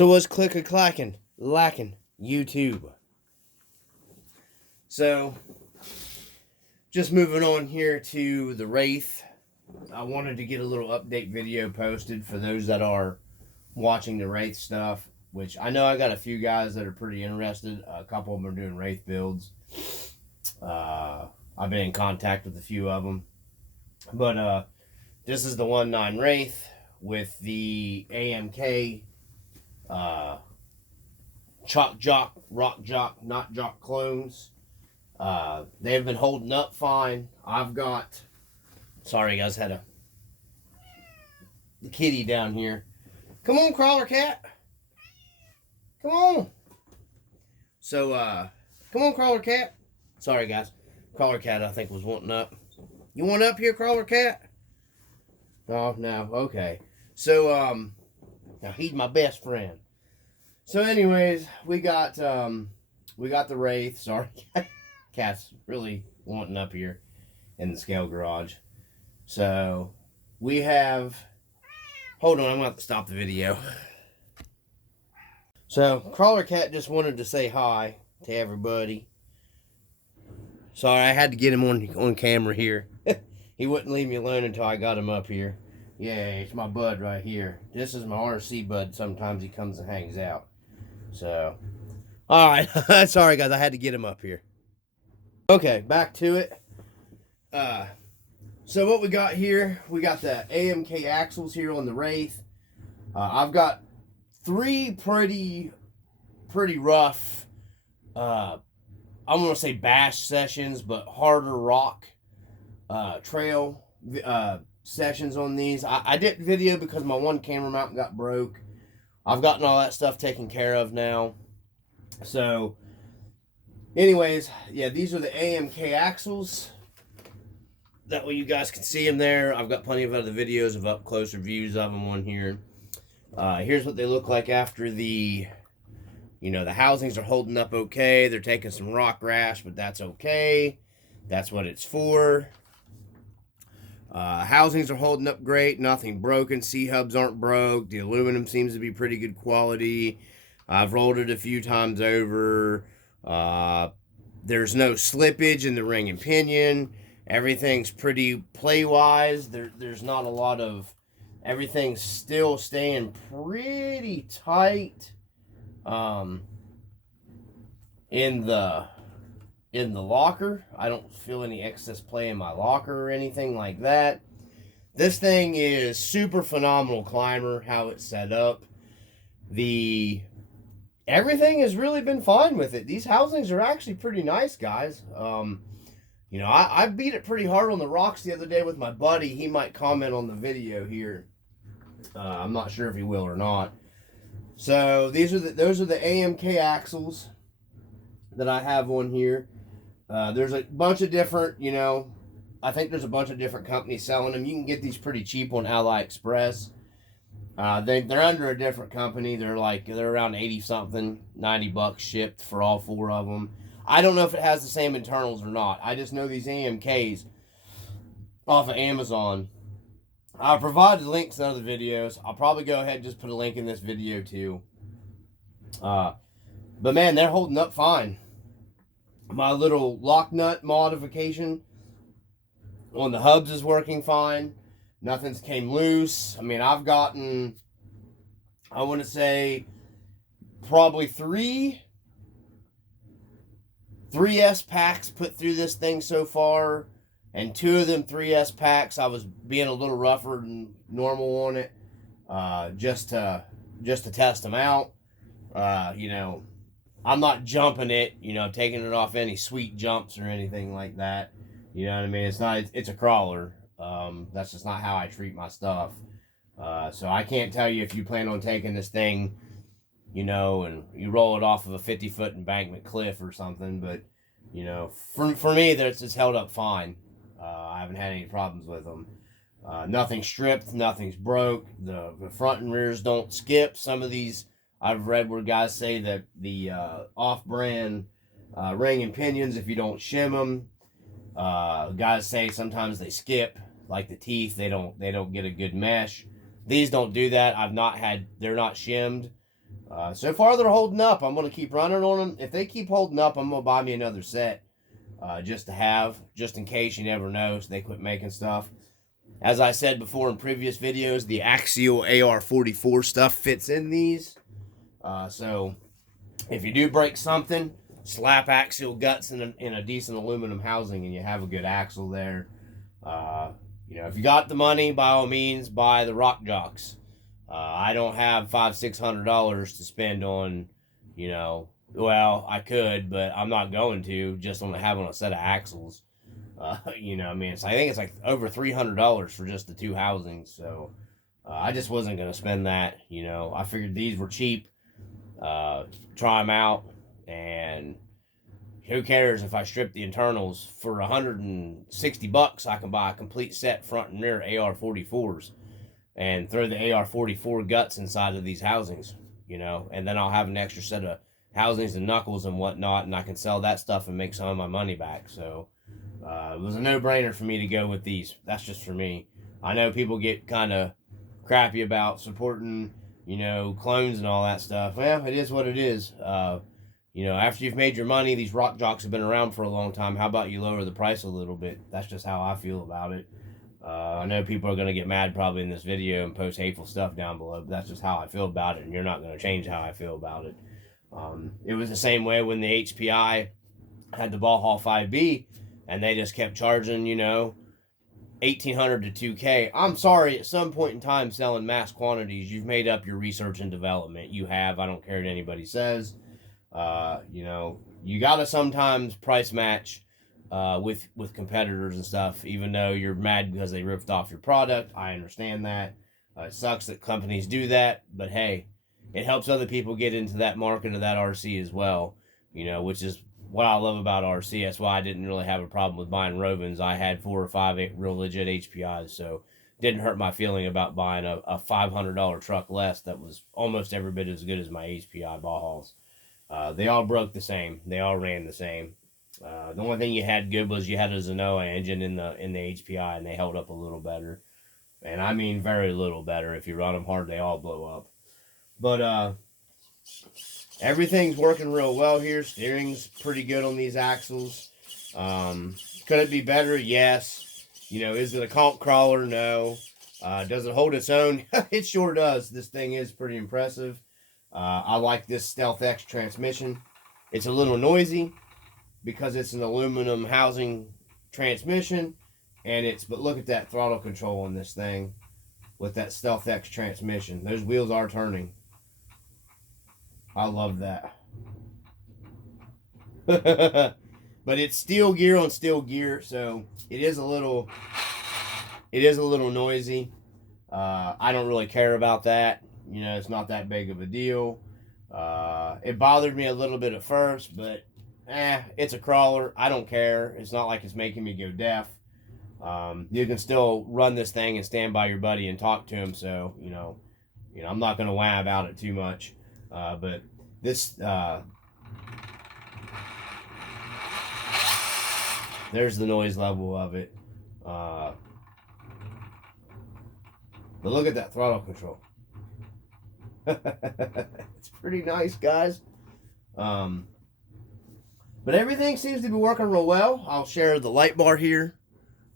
So what's click-a-clacking, lacking, YouTube? So, just moving on here to the Wraith. I wanted to get a little update video posted for those that are watching the Wraith stuff, which I know I got a few guys that are pretty interested. A couple of them are doing Wraith builds. I've been in contact with a few of them. But this is the 1.9 Wraith with the AMK Chalk Jock, Rock Jock, Not Jock clones. They've been holding up fine. I've got, sorry guys, had the kitty down here. Come on, Crawler Cat. Come on. So, come on, Crawler Cat. Sorry guys. Crawler Cat, I think, was wanting up. You want up here, Crawler Cat? Oh, no. Okay. So, now he's my best friend. So, anyways, we got the Wraith. Sorry, Cat's really wanting up here in the scale garage. So, we have. Hold on, I'm going to have to stop the video. So, Crawler Cat just wanted to say hi to everybody. Sorry, I had to get him on camera here. He wouldn't leave me alone until I got him up here. Yeah, it's my bud right here. This is my RC bud. Sometimes he comes and hangs out. So, alright. Sorry, guys. I had to get him up here. Okay, back to it. So what we got here, we got the AMK axles here on the Wraith. I've got three pretty rough, I'm going to say bash sessions, but harder rock trail sessions on these. I didn't video because my one camera mount got broke. I've gotten all that stuff taken care of now. So, anyways, yeah, these are the AMK axles. That way you guys can see them there. I've got plenty of other videos of up close reviews of them on here. Here's what they look like after the, the housings are holding up okay. They're taking some rock rash, but that's okay. That's what it's for. Housings are holding up great. Nothing broken. C-hubs aren't broke. The aluminum seems to be pretty good quality. I've rolled it a few times over. There's no slippage in the ring and pinion. Everything's pretty play-wise. There's not a lot of... Everything's still staying pretty tight in the locker. I don't feel any excess play in my locker or anything like that. This thing is super phenomenal climber, how it's set up. Everything has really been fine with it. These housings are actually pretty nice, guys. I beat it pretty hard on the rocks the other day with my buddy. He might comment on the video here. I'm not sure if he will or not. So those are the AMK axles that I have on here. There's a bunch of different, I think there's a bunch of different companies selling them. You can get these pretty cheap on AliExpress. They're under a different company. They're around 80 something, 90 bucks shipped for all four of them. I don't know if it has the same internals or not. I just know these AMKs off of Amazon. I provided links in other videos. I'll probably go ahead and just put a link in this video too. But man, they're holding up fine. My little lock nut modification on the hubs is working fine. Nothing's came loose. I mean, I've gotten, I want to say, probably three 3S packs put through this thing so far. And two of them 3S packs, I was being a little rougher than normal on it. Just to test them out. I'm not jumping it, taking it off any sweet jumps or anything like that. You know what I mean? It's a crawler. That's just not how I treat my stuff. So I can't tell you if you plan on taking this thing, and you roll it off of a 50-foot embankment cliff or something. But, for me, it's held up fine. I haven't had any problems with them. Nothing's stripped, nothing's broke. The front and rears don't skip. Some of these I've read where guys say that the off-brand ring and pinions, if you don't shim them, guys say sometimes they skip, like the teeth. They don't get a good mesh. These don't do that. They're not shimmed. So far, they're holding up. I'm going to keep running on them. If they keep holding up, I'm going to buy me another set just to have, just in case. You never know, so they quit making stuff. As I said before in previous videos, the Axial AR-44 stuff fits in these. So if you do break something, slap Axial guts in a decent aluminum housing and you have a good axle there. If you got the money, by all means, buy the Rock Jocks. I don't have $500-600 to spend on, well, I could, but I'm not going to, just on having a set of axles. So I think it's like over $300 for just the two housings. So I just wasn't going to spend that. I figured these were cheap. Try them out, and who cares if I strip the internals? For $160, I can buy a complete set front and rear AR-44s and throw the AR-44 guts inside of these housings, and then I'll have an extra set of housings and knuckles and whatnot, and I can sell that stuff and make some of my money back. So it was a no-brainer for me to go with these. That's just for me. I know people get kind of crappy about supporting, clones and all that stuff. Well, it is what it is. After you've made your money, these Rock Jocks have been around for a long time. How about you lower the price a little bit? That's just how I feel about it. I know people are going to get mad probably in this video and post hateful stuff down below, but that's just how I feel about it, and you're not going to change how I feel about it. It was the same way when the HPI had the Ball Hall 5B, and they just kept charging, $1,800 to $2,000. I'm sorry, at some point in time selling mass quantities, you've made up your research and development. You have. I don't care what anybody says. You got to sometimes price match with competitors and stuff, even though you're mad because they ripped off your product. I understand that. It sucks that companies do that, but hey, it helps other people get into that market of that RC as well, which is what I love about RC. That's why I didn't really have a problem with buying Rovens. I had 4 or 5 real legit HPIs, so it didn't hurt my feeling about buying a $500 truck less that was almost every bit as good as my HPI Ball Halls. They all broke the same. They all ran the same. The only thing you had good was you had a Zenoa engine in the HPI, and they held up a little better. And I mean very little better. If you run them hard, they all blow up. But everything's working real well here. Steering's pretty good on these axles. Could it be better? Yes. Is it a conch crawler? No. Does it hold its own? It sure does. This thing is pretty impressive. I like this Stealth X transmission. It's a little noisy because it's an aluminum housing transmission, but look at that throttle control on this thing with that Stealth X transmission. Those wheels are turning. I love that. But it's steel gear on steel gear, so it is a little noisy. I don't really care about that. It's not that big of a deal. It bothered me a little bit at first, but it's a crawler. I don't care. It's not like it's making me go deaf. You can still run this thing and stand by your buddy and talk to him, so, I'm not going to whine about it too much. But this, there's the noise level of it. But look at that throttle control. It's pretty nice, guys. But everything seems to be working real well. I'll share the light bar here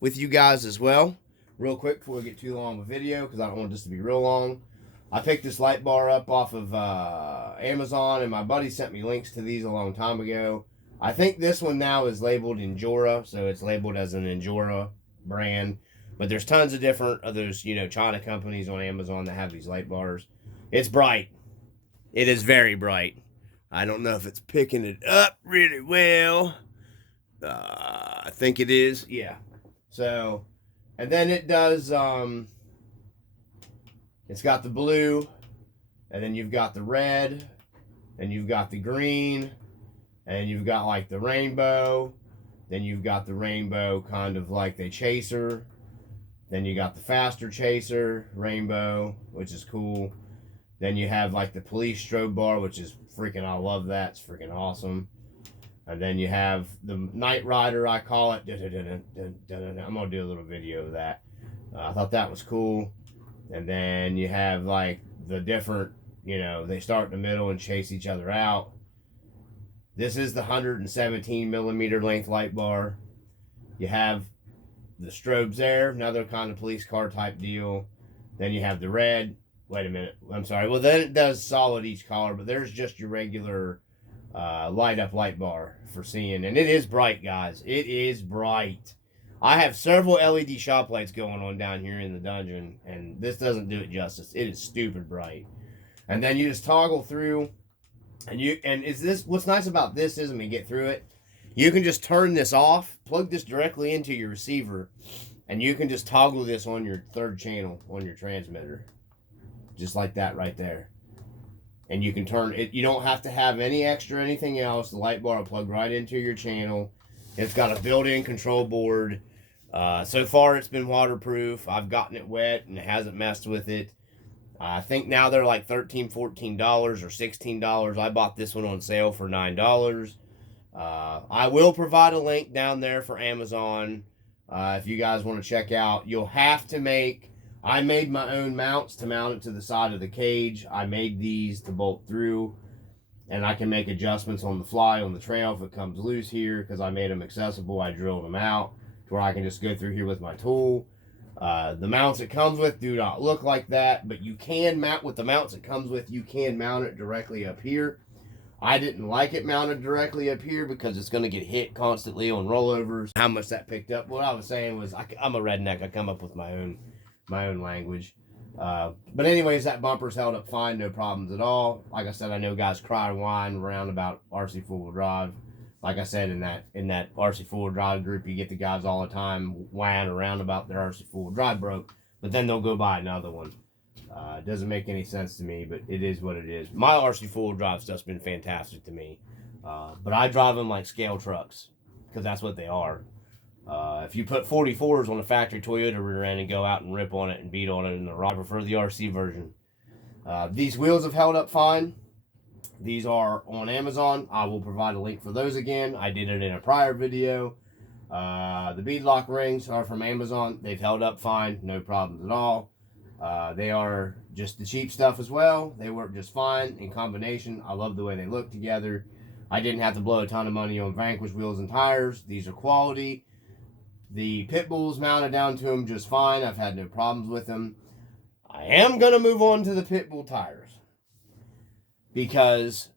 with you guys as well, real quick before we get too long of a video, because I don't want this to be real long. I picked this light bar up off of Amazon, and my buddy sent me links to these a long time ago. I think this one now is labeled Endura, so it's labeled as an Endura brand. But there's tons of different others, China companies on Amazon that have these light bars. It's bright. It is very bright. I don't know if it's picking it up really well. I think it is. Yeah. So, and then it does, it's got the blue, and then you've got the red, and you've got the green, and you've got like the rainbow, then you've got the rainbow kind of like the chaser, then you got the faster chaser rainbow, which is cool. Then you have like the police strobe bar, which is freaking, I love that. It's freaking awesome. And then you have the Night Rider, I call it. I'm going to do a little video of that. I thought that was cool. And then you have like the different you know, they start in the middle and chase each other out. This is the 117 millimeter length light bar. You have the strobes there, another kind of police car type deal. Then you have the red. Wait a minute, I'm sorry. Well, then it does solid each color, but there's just your regular light up light bar for seeing. And it is bright, guys. It is bright. I have several LED shop lights going on down here in the dungeon, and this doesn't do it justice. It is stupid bright. And then you just toggle through, and is this what's nice about this is when you get through it, you can just turn this off, plug this directly into your receiver, and you can just toggle this on your third channel on your transmitter, just like that right there. And you can turn it. You don't have to have any extra anything else. The light bar will plug right into your channel. It's got a built-in control board. So far, it's been waterproof. I've gotten it wet, and it hasn't messed with it. I think now they're like $13, $14 or $16. I bought this one on sale for $9. I will provide a link down there for Amazon if you guys want to check out. You'll have to make... I made my own mounts to mount it to the side of the cage. I made these to bolt through, and I can make adjustments on the fly on the trail if it comes loose here, because I made them accessible. I drilled them out to where I can just go through here with my tool. The mounts it comes with do not look like that, but you can mount with the mounts it comes with. You can mount it directly up here. I didn't like it mounted directly up here because it's going to get hit constantly on rollovers. How much that picked up? What I was saying was I'm a redneck. I come up with my own language. But anyways, that bumper's held up fine, no problems at all. Like I said, I know guys cry and whine around about RC four-wheel drive. Like I said, in that RC four-wheel drive group, you get the guys all the time whining around about their RC four-wheel drive broke, but then they'll go buy another one. It doesn't make any sense to me, but it is what it is. My RC four-wheel drive stuff's been fantastic to me, but I drive them like scale trucks because that's what they are. If you put 44s on a factory Toyota rear end and go out and rip on it and beat on it, I prefer the RC version. These wheels have held up fine. These are on Amazon. I will provide a link for those again. I did it in a prior video. The beadlock rings are from Amazon. They've held up fine. No problems at all. They are just the cheap stuff as well. They work just fine in combination. I love the way they look together. I didn't have to blow a ton of money on Vanquish wheels and tires. These are quality. The pit bulls mounted down to them just fine. I've had no problems with them. I am going to move on to the pit bull tires, because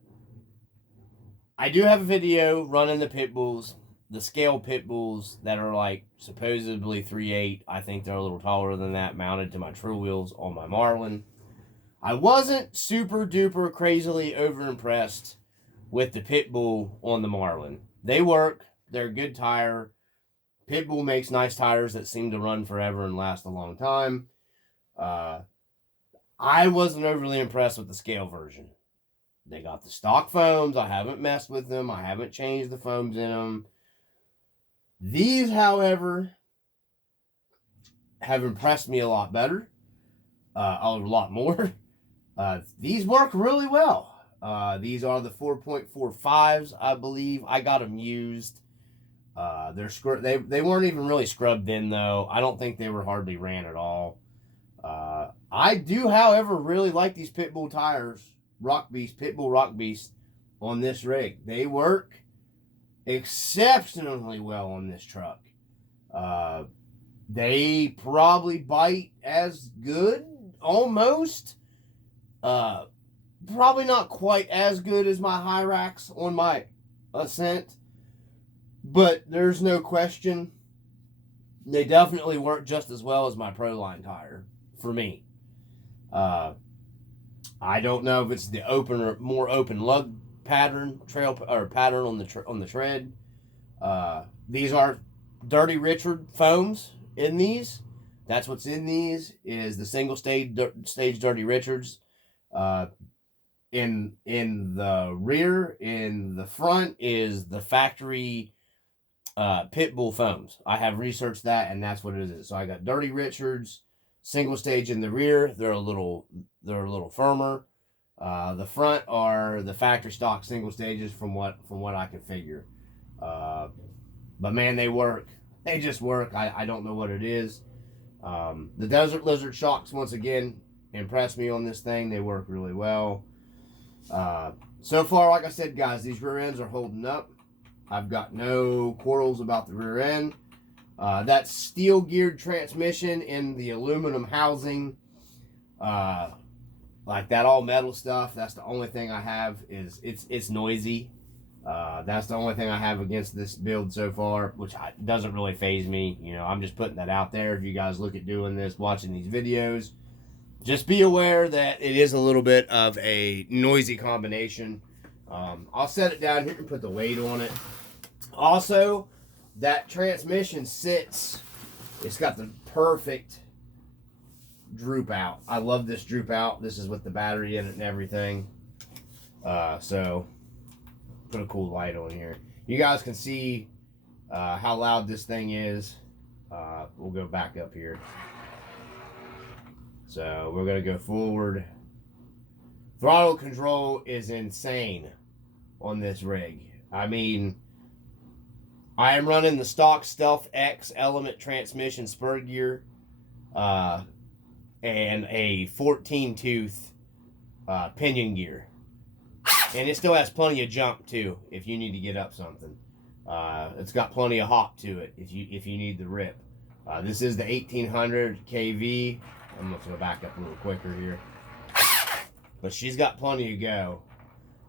I do have a video running the pit bulls, the scale pit bulls that are like supposedly 3.8. I think they're a little taller than that, mounted to my true wheels on my Marlin. I wasn't super duper crazily over impressed with the pit bull on the Marlin. They work. They're a good tire. Pitbull makes nice tires that seem to run forever and last a long time. I wasn't overly impressed with the scale version. They got the stock foams. I haven't messed with them. I haven't changed the foams in them. These, however, have impressed me a lot better. A lot more. These work really well. These are the 4.45s, I believe. I got them used. They weren't even really scrubbed in, though. I don't think they were hardly ran at all. I do, however, really like these Pitbull tires, Pitbull Rock Beast, on this rig. They work exceptionally well on this truck. They probably bite as good, almost. Probably not quite as good as my Hyrax on my Ascent. But there's no question, they definitely work just as well as my Proline tire for me. I don't know if it's the more open lug pattern on the tread. These are Dirty Richard foams in these. That's what's in these is the single stage Dirty Richards. In the rear, in the front is the factory Pitbull foams. I have researched that, and that's what it is. So I got Dirty Richards, single stage in the rear. They're a little firmer. The front are the factory stock single stages from what I can figure. But man, they work. They just work. I don't know what it is. The Desert Lizard shocks, once again, impressed me on this thing. They work really well. So far, like I said, guys, these rear ends are holding up. I've got no quarrels about the rear end. That steel geared transmission in the aluminum housing, like that all metal stuff, that's the only thing I have. Is it's noisy. That's the only thing I have against this build so far, which doesn't really faze me. You know, I'm just putting that out there. If you guys look at doing this, watching these videos, just be aware that it is a little bit of a noisy combination. I'll set it down here and put the weight on it. Also, that transmission sits, it's got the perfect droop out. I love this droop out. This is with the battery in it and everything. So put a cool light on here. You guys can see how loud this thing is. We'll go back up here. So we're going to go forward. Throttle control is insane on this rig. I mean, I am running the stock Stealth X Element transmission spur gear and a 14-tooth pinion gear. And it still has plenty of jump too if you need to get up something. It's got plenty of hop to it if you need the rip. This is the 1800 kV. I'm just going to back up a little quicker here. But she's got plenty to go.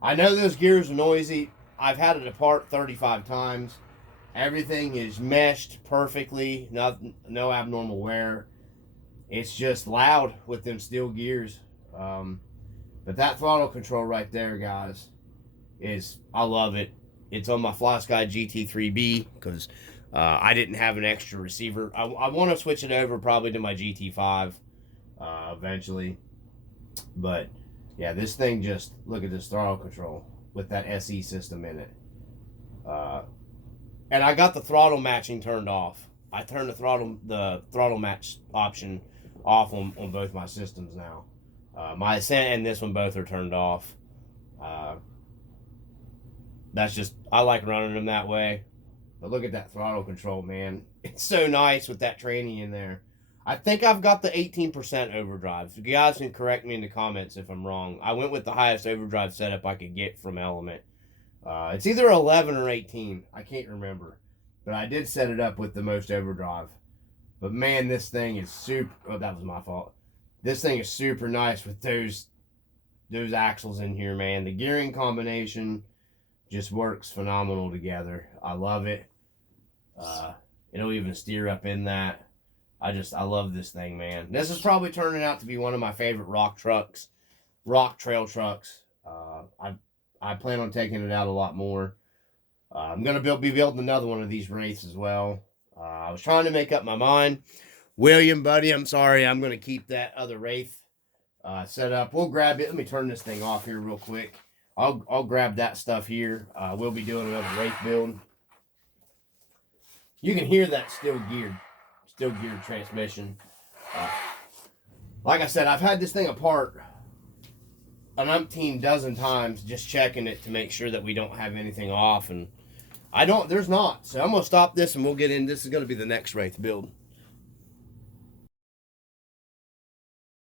I know those gears are noisy. I've had it apart 35 times. Everything is meshed perfectly. No abnormal wear. It's just loud with them steel gears. But that throttle control right there, guys, I love it. It's on my FlySky GT3B because I didn't have an extra receiver. I want to switch it over probably to my GT5 eventually. But yeah, this thing, just look at this throttle control with that SE system in it. And I got the throttle matching turned off. I turned the throttle match option off on both my systems now. My Ascent and this one both are turned off. That's just, I like running them that way. But look at that throttle control, man. It's so nice with that tranny in there. I think I've got the 18% overdrive. You guys can correct me in the comments if I'm wrong. I went with the highest overdrive setup I could get from Element. It's either 11 or 18. I can't remember. But I did set it up with the most overdrive. But man, this thing is super... Oh, that was my fault. This thing is super nice with those axles in here, man. The gearing combination just works phenomenal together. I love it. It'll even steer up in that. I love this thing, man. This is probably turning out to be one of my favorite rock trail trucks. I plan on taking it out a lot more. I'm going to be building another one of these Wraiths as well. I was trying to make up my mind. William, buddy, I'm sorry. I'm going to keep that other Wraith set up. We'll grab it. Let me turn this thing off here real quick. I'll grab that stuff here. We'll be doing another Wraith build. You can hear that still geared transmission. Like I said, I've had this thing apart an umpteen dozen times, just checking it to make sure that we don't have anything off, and there's not. So I'm gonna stop this and we'll get in. This is gonna be the next Wraith build.